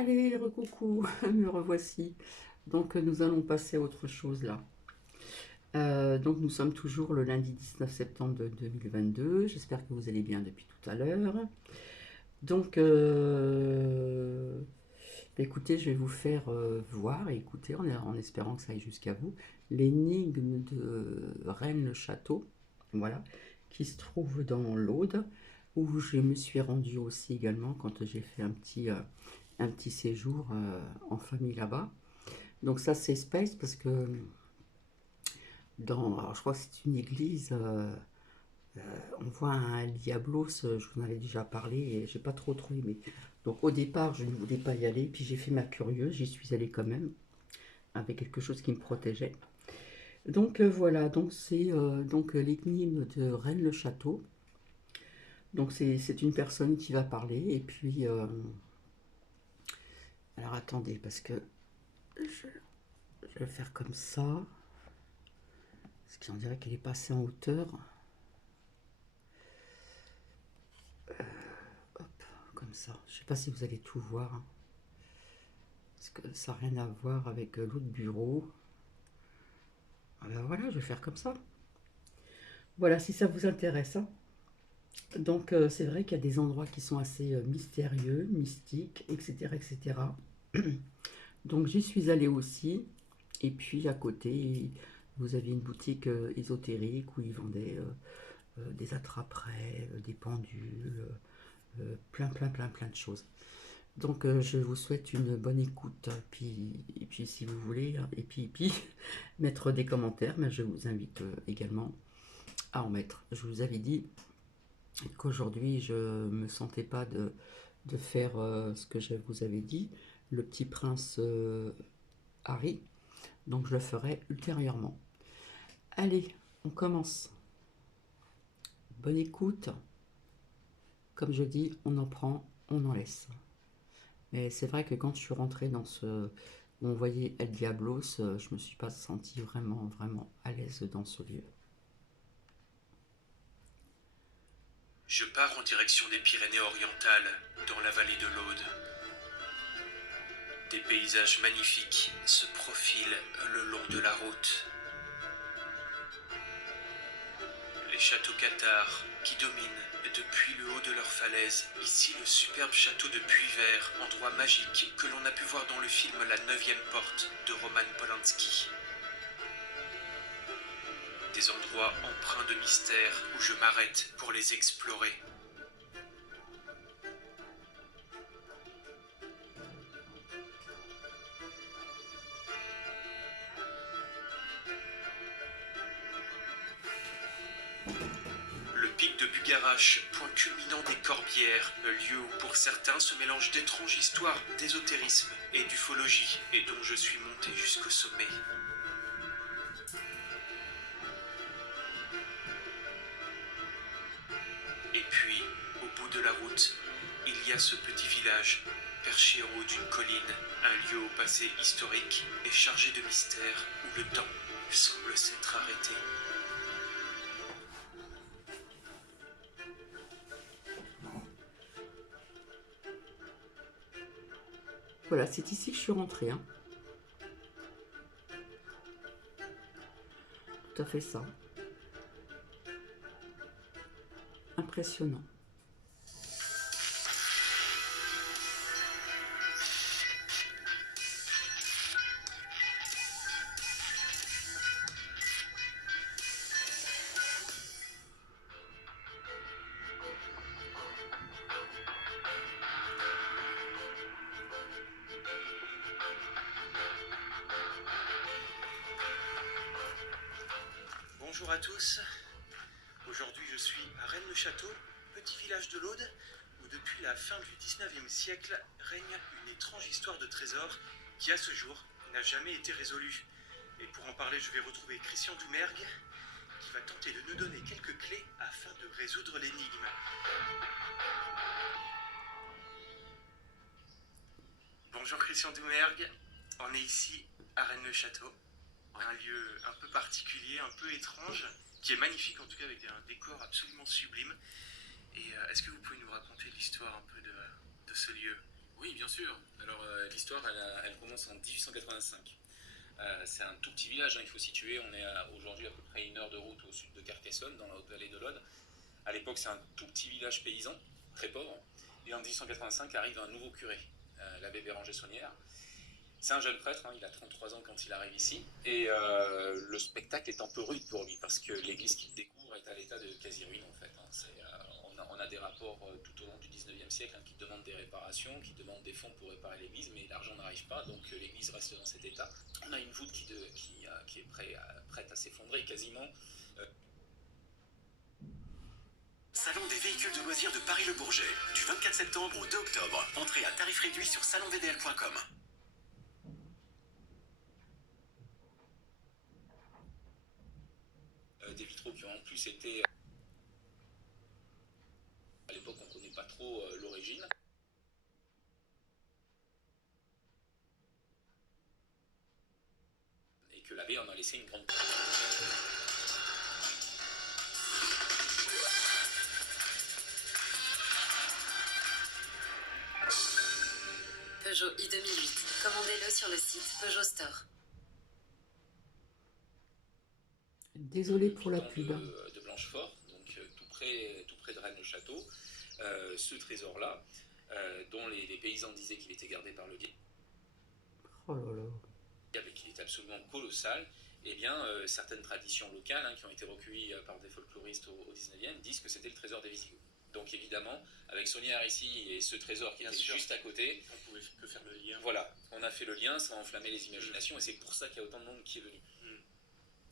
Allez, recoucou, me revoici. Donc nous allons passer à autre chose là. Donc nous sommes toujours le lundi 19 septembre 2022. J'espère que vous allez bien depuis tout à l'heure. Donc écoutez, je vais vous faire voir et écouter en espérant que ça aille jusqu'à vous l'énigme de Rennes-le-Château, voilà, qui se trouve dans l'Aude, où je me suis rendue aussi également quand j'ai fait un petit séjour en famille là-bas. Donc ça c'est space parce que alors je crois que c'est une église, on voit un diablos, je vous en avais déjà parlé et j'ai pas trop aimé. Donc au départ je ne voulais pas y aller, puis j'ai fait ma curieuse, j'y suis allée quand même, avec quelque chose qui me protégeait. Donc voilà, donc c'est l'énigme de Rennes-le-Château. Donc c'est une personne qui va parler et puis alors attendez parce que je, je vais le faire comme ça. Parce qu'on dirait qu'elle est passée en hauteur. Hop, comme ça. Je ne sais pas si vous allez tout voir, hein, parce que ça n'a rien à voir avec l'autre bureau. Alors voilà, je vais faire comme ça. Voilà, si ça vous intéresse, hein. Donc c'est vrai qu'il y a des endroits qui sont assez mystérieux, mystiques, etc. etc. Donc j'y suis allée aussi. Et puis à côté, vous avez une boutique ésotérique où ils vendaient des attrape-rêves, des pendules, plein de choses. Donc je vous souhaite une bonne écoute. Et puis si vous voulez, et puis mettre des commentaires, mais je vous invite également à en mettre. Je vous avais dit qu'aujourd'hui je me sentais pas de faire ce que je vous avais dit, le petit prince Harry. Donc je le ferai ultérieurement. Allez, on commence. Bonne écoute. Comme je dis, on en prend, on en laisse. Mais c'est vrai que quand je suis rentrée dans ce où on voyait El Diablos, je me suis pas sentie vraiment à l'aise dans ce lieu. Je pars en direction des Pyrénées-Orientales, dans la vallée de l'Aude. Des paysages magnifiques se profilent le long de la route. Les châteaux cathares qui dominent depuis le haut de leur falaise, ici le superbe château de Puyvert, endroit magique que l'on a pu voir dans le film La 9e porte de Roman Polanski. Des endroits empreints de mystère où je m'arrête pour les explorer. Le pic de Bugarache, point culminant des Corbières, lieu où pour certains se mélangent d'étranges histoires d'ésotérisme et d'ufologie, et dont je suis monté jusqu'au sommet. Et puis, au bout de la route, il y a ce petit village, perché en haut d'une colline, un lieu au passé historique et chargé de mystères où le temps semble s'être arrêté. Voilà, c'est ici que je suis rentrée, hein. Tout à fait ça. Impressionnant. Bonjour à tous, aujourd'hui je suis à Rennes-le-Château, petit village de l'Aude, où depuis la fin du 19e siècle règne une étrange histoire de trésor qui à ce jour n'a jamais été résolue. Et pour en parler je vais retrouver Christian Doumergue, qui va tenter de nous donner quelques clés afin de résoudre l'énigme. Bonjour Christian Doumergue, on est ici à Rennes-le-Château. Un lieu un peu particulier, un peu étrange, qui est magnifique en tout cas avec un décor absolument sublime. Et est-ce que vous pouvez nous raconter l'histoire un peu de ce lieu? Oui, bien sûr. Alors, l'histoire, elle commence en 1885. C'est un tout petit village qu'il faut situer. On est aujourd'hui à peu près 1 heure de route au sud de Carcassonne, dans la haute vallée de l'Aude. À l'époque, c'est un tout petit village paysan, très pauvre. Et en 1885 arrive un nouveau curé, l'abbé Béranger Saunière. C'est un jeune prêtre, il a 33 ans quand il arrive ici. Et le spectacle est un peu rude pour lui, parce que l'église qu'il découvre est à l'état de quasi-ruine, en fait. On a des rapports tout au long du 19e siècle qui demandent des réparations, qui demandent des fonds pour réparer l'église, mais l'argent n'arrive pas, donc l'église reste dans cet état. On a une voûte qui est prête à s'effondrer quasiment. Salon des véhicules de loisirs de Paris-le-Bourget, du 24 septembre au 2 octobre. Entrée à tarif réduit sur salonvdl.com. Des vitraux qui ont en plus été... À l'époque, on ne connaît pas trop l'origine. Et que l'abbé en a laissé une grande... Peugeot i2008. Commandez-le sur le site Peugeot Store. Désolé pour la pub. De Blanchefort, donc tout près de Rennes-le-Château. Ce trésor-là, dont les paysans disaient qu'il était gardé par le diable, Oh là là. et qu'il est absolument colossal, eh bien, certaines traditions locales qui ont été recueillies par des folkloristes au 19e disent que c'était le trésor des Visigoths. Donc évidemment, avec Saunière ici et ce trésor qui était juste à côté, on pouvait que faire le lien. Voilà, on a fait le lien, ça a enflammé les imaginations et c'est pour ça qu'il y a autant de monde qui est venu.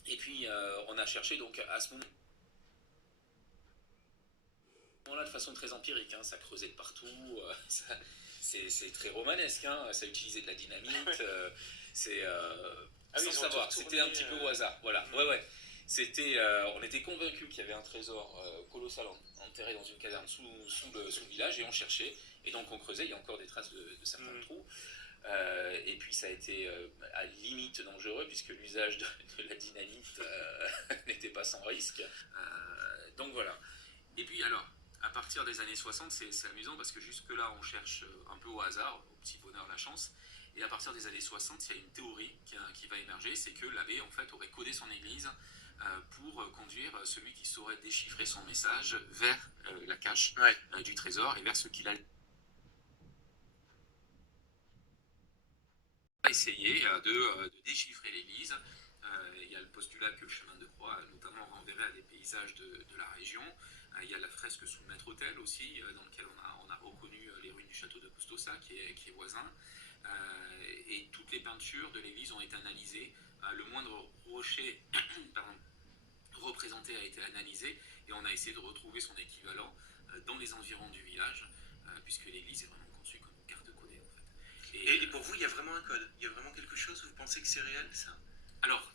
Et puis on a cherché donc à ce moment-là de façon très empirique, ça creusait de partout, c'est très romanesque, ça utilisait de la dynamite, sans savoir, c'était un petit peu au hasard, voilà, ouais. On était convaincus qu'il y avait un trésor colossal enterré dans une caserne sous le village et on cherchait, et donc on creusait, il y a encore des traces de certains trous. Et puis ça a été à limite dangereux puisque l'usage de la dynamite n'était pas sans risque. Donc voilà. Et puis alors, à partir des années 60, c'est amusant parce que jusque là on cherche un peu au hasard, au petit bonheur, la chance. Et à partir des années 60, il y a une théorie qui va émerger, c'est que l'abbé en fait aurait codé son église pour conduire celui qui saurait déchiffrer son message vers la cache du trésor et vers ce qu'il a essayer de déchiffrer l'église. Il y a le postulat que le chemin de croix notamment renverrait à des paysages de la région. Il y a la fresque sous le maître-autel aussi, dans laquelle on a reconnu les ruines du château de Custosa qui est voisin. Et toutes les peintures de l'église ont été analysées. Le moindre rocher représenté a été analysé et on a essayé de retrouver son équivalent dans les environs du village, puisque l'église est vraiment conçue comme une carte codée en fait. Et pour vous, il y a vraiment un code? Il y a vraiment quelque chose? Vous pensez que c'est réel, ça? Alors,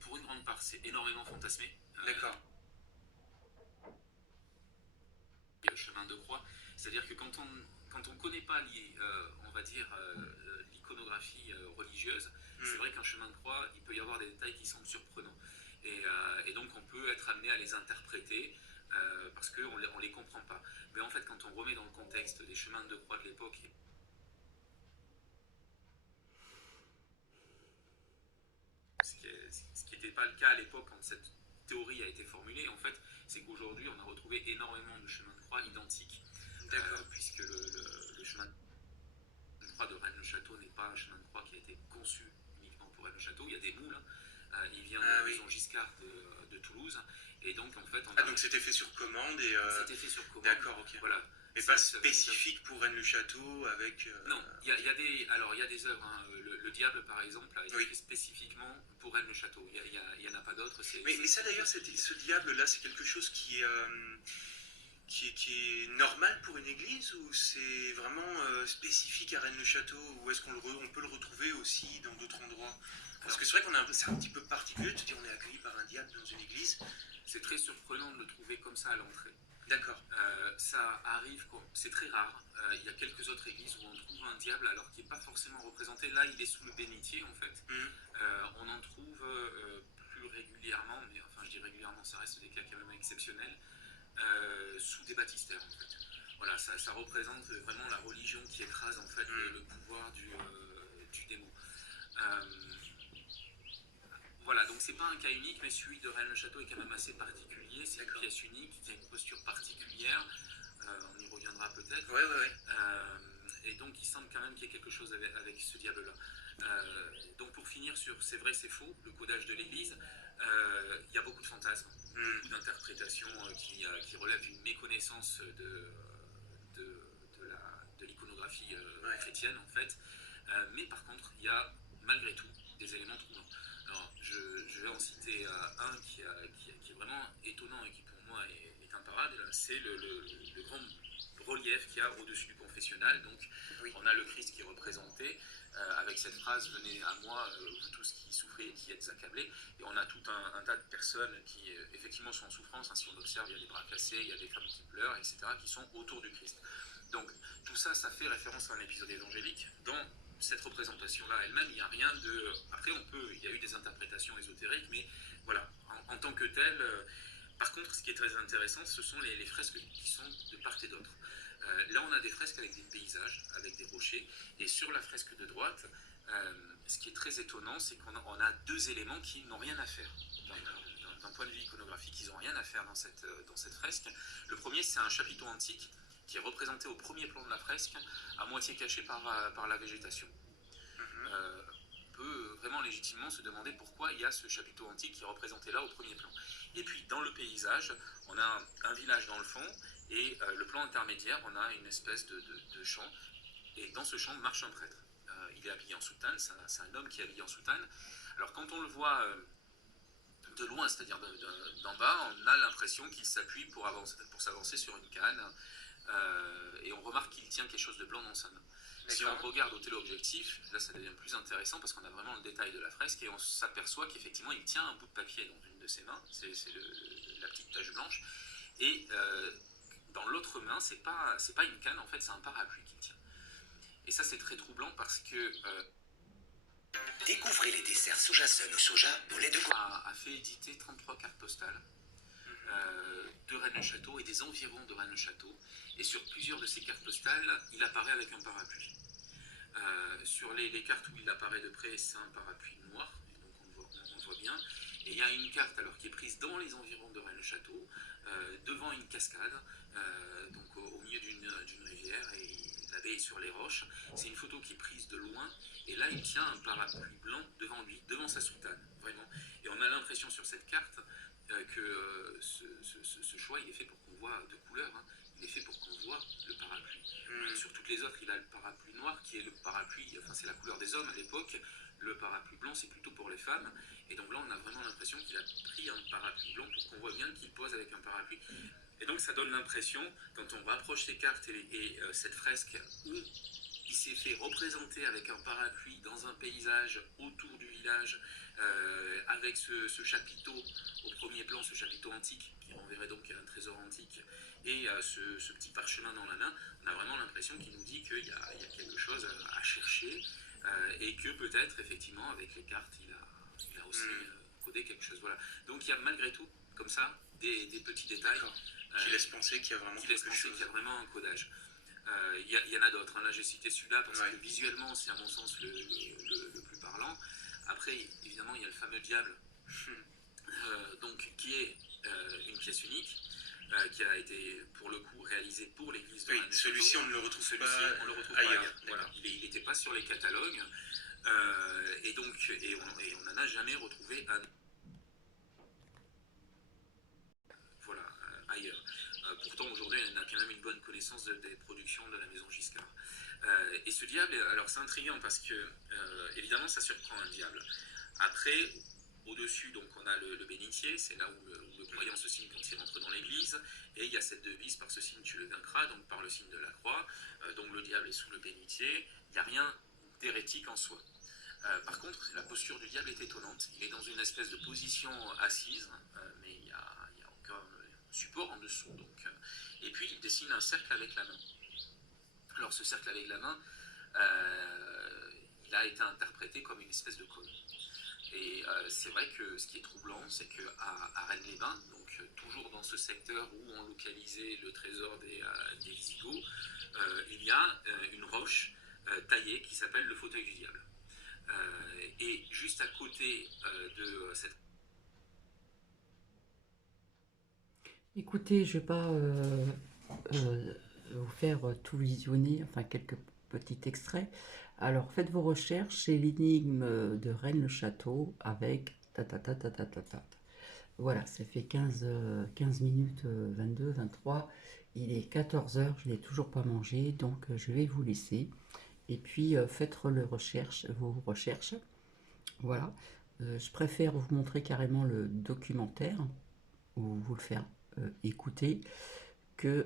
pour une grande part, c'est énormément fantasmé. D'accord. Le chemin de croix, c'est-à-dire que quand on connaît pas, on va dire, l'iconographie religieuse, c'est vrai qu'un chemin de croix, il peut y avoir des détails qui semblent surprenants. Et donc, on peut être amené à les interpréter parce qu'on ne les comprend pas. Mais en fait, quand on remet dans le contexte des chemins de croix de l'époque, ce qui n'était pas le cas à l'époque quand cette théorie a été formulée, en fait, c'est qu'aujourd'hui, on a retrouvé énormément de chemins de croix identiques. Puisque le chemin de croix de Rennes-le-Château n'est pas un chemin de croix qui a été conçu uniquement pour Rennes-le-Château. Il y a des moules. Il vient de la maison Giscard de Toulouse. Et donc, en fait... donc c'était fait sur commande et... C'était fait sur commande. D'accord, ok. Voilà. Mais pas spécifique pour Rennes-le-Château avec... Non, il y a des œuvres. Le Diable, par exemple, a été fait spécifiquement pour Rennes-le-Château. Il n'y en a pas d'autres. Mais ça, d'ailleurs, ce Diable-là, c'est quelque chose qui est normal pour une église ou c'est vraiment spécifique à Rennes-le-Château ou est-ce qu'on peut le retrouver aussi dans d'autres endroits? Parce que c'est vrai c'est un petit peu particulier de se dire on est accueilli par un diable dans une église. C'est très surprenant de le trouver comme ça à l'entrée. D'accord. Ça arrive, c'est très rare. Il y a quelques autres églises où on trouve un diable alors qu'il n'est pas forcément représenté. Là, il est sous le bénitier en fait. On en trouve plus régulièrement, mais enfin je dis régulièrement, ça reste des cas quand même exceptionnels, sous des baptistères en fait. Voilà, ça représente vraiment la religion qui écrase en fait le pouvoir du démon. Voilà, donc c'est pas un cas unique, mais celui de Rennes-le-Château est quand même assez particulier. C'est une pièce unique qui a une posture particulière. On y reviendra peut-être. Ouais. Et donc il semble quand même qu'il y ait quelque chose avec ce diable-là. Donc pour finir sur c'est vrai, c'est faux, le codage de l'Église, il y a beaucoup de fantasmes, beaucoup d'interprétations qui relèvent d'une méconnaissance de l'iconographie chrétienne en fait. Mais par contre, il y a malgré tout des éléments troublants. Alors, je vais en citer un qui est vraiment étonnant et qui pour moi est imparable, c'est le grand relief qu'il y a au-dessus du confessionnal. Donc, on a le Christ qui est représenté avec cette phrase « Venez à moi, vous tous qui souffrez et qui êtes accablés ». Et on a tout un tas de personnes qui effectivement sont en souffrance. Si on observe, il y a des bras cassés, il y a des femmes qui pleurent, etc., qui sont autour du Christ. Donc, tout ça, ça fait référence à un épisode évangélique. Dans cette représentation-là elle-même, il n'y a rien de... Après, il y a eu des interprétations ésotériques, mais voilà, en tant que telles... Par contre, ce qui est très intéressant, ce sont les fresques qui sont de part et d'autre. Là, on a des fresques avec des paysages, avec des rochers, et sur la fresque de droite, ce qui est très étonnant, c'est qu'on a deux éléments qui n'ont rien à faire. D'un point de vue iconographique, ils n'ont rien à faire dans cette fresque. Le premier, c'est un chapiteau antique qui est représenté au premier plan de la fresque, à moitié caché par la végétation. On peut vraiment légitimement se demander pourquoi il y a ce chapiteau antique qui est représenté là au premier plan. Et puis dans le paysage, on a un village dans le fond, et le plan intermédiaire, on a une espèce de champ, et dans ce champ marche un prêtre. Il est habillé en soutane, c'est un homme qui est habillé en soutane. Alors quand on le voit de loin, c'est-à-dire d'en bas, on a l'impression qu'il s'appuie pour s'avancer sur une canne, et on remarque qu'il tient quelque chose de blanc dans sa main. Si on regarde au téléobjectif, là ça devient plus intéressant parce qu'on a vraiment le détail de la fresque et on s'aperçoit qu'effectivement il tient un bout de papier dans une de ses mains, c'est la petite tache blanche, et dans l'autre main, c'est pas une canne, en fait c'est un parapluie qu'il tient. Et ça c'est très troublant parce que Découvrez les desserts soja sun ou soja au lait de coco. a fait éditer 33 cartes postales de Rennes-le-Château et des environs de Rennes-le-Château. Et sur plusieurs de ces cartes postales, il apparaît avec un parapluie. Sur les cartes où il apparaît de près, c'est un parapluie noir, et donc on le voit bien. Et il y a une carte alors qui est prise dans les environs de Rennes-le-Château, devant une cascade, donc au milieu d'une rivière, et la baie est sur les roches. C'est une photo qui est prise de loin, et là il tient un parapluie blanc devant lui, devant sa soutane, vraiment. Et on a l'impression sur cette carte que ce choix il est fait pour qu'on voit de couleur, hein. Il est fait pour qu'on voit le parapluie. Sur toutes les autres, il a le parapluie noir qui est le parapluie, enfin c'est la couleur des hommes à l'époque. Le parapluie blanc, c'est plutôt pour les femmes. Et donc là, on a vraiment l'impression qu'il a pris un parapluie blanc pour qu'on voit bien qu'il pose avec un parapluie. Et donc ça donne l'impression, quand on rapproche ces cartes et cette fresque où il s'est fait représenter avec un parapluie dans un paysage autour du village, avec ce chapiteau au premier plan, ce chapiteau antique qui renverrait donc à un trésor antique, et ce petit parchemin dans la main, on a vraiment l'impression qu'il nous dit qu'il y a quelque chose à chercher, et que peut-être effectivement avec les cartes il a aussi codé quelque chose. Voilà. Donc il y a malgré tout comme ça des petits détails qui laissent penser qu'il y a vraiment qu'il y a vraiment un codage. Il y en a d'autres, hein. Là j'ai cité celui-là parce que visuellement c'est à mon sens le plus parlant. Après évidemment il y a le fameux diable donc, qui est une pièce unique, qui a été pour le coup réalisée pour l'église de Rennes. Celui-ci on ne le retrouve pas ailleurs. Voilà. Il n'était pas sur les catalogues, et on n'en a jamais retrouvé un ailleurs. Pourtant aujourd'hui on a quand même une bonne connaissance des productions de la maison Giscard. Et ce diable, alors c'est intriguant parce que évidemment ça surprend un diable. Après, au-dessus, donc on a le bénitier, c'est là où le croyant se signe quand il rentre dans l'église, et il y a cette devise, par ce signe tu le vaincras, donc par le signe de la croix, donc le diable est sous le bénitier, il n'y a rien d'hérétique en soi. Par contre, la posture du diable est étonnante, il est dans une espèce de position assise, mais il y a encore un support en dessous, donc, et puis il dessine un cercle avec la main. Alors ce cercle avec la main, il a été interprété comme une espèce de cône. Et c'est vrai que ce qui est troublant, c'est qu'à Rennes-les-Bains, donc toujours dans ce secteur où on localisait le trésor des Visigoths, il y a une roche taillée qui s'appelle le fauteuil du diable. Et juste à côté de cette... Écoutez, je vais pas vous faire tout visionner, enfin quelques petits extraits. Alors faites vos recherches, c'est l'énigme de Rennes-le-Château avec ta ta ta ta ta ta ta. Voilà, ça fait 15 minutes 22, 23. Il est 14 heures, je n'ai toujours pas mangé, donc je vais vous laisser. Et puis faites vos recherches. Voilà. Je préfère vous montrer carrément le documentaire, ou vous le faire écouter, que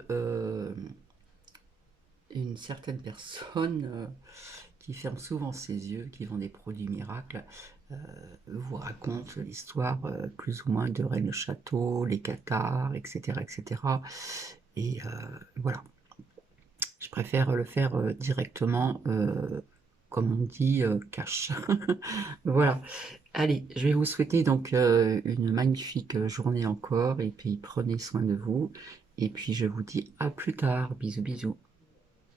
une certaine personne qui ferme souvent ses yeux, qui vend des produits miracles, vous raconte l'histoire plus ou moins de Rennes-le-Château, les cathares, etc. etc. Et voilà. Je préfère le faire directement, comme on dit, cash. Voilà. Allez, je vais vous souhaiter donc une magnifique journée encore, et puis prenez soin de vous. Et puis je vous dis à plus tard. Bisous, bisous.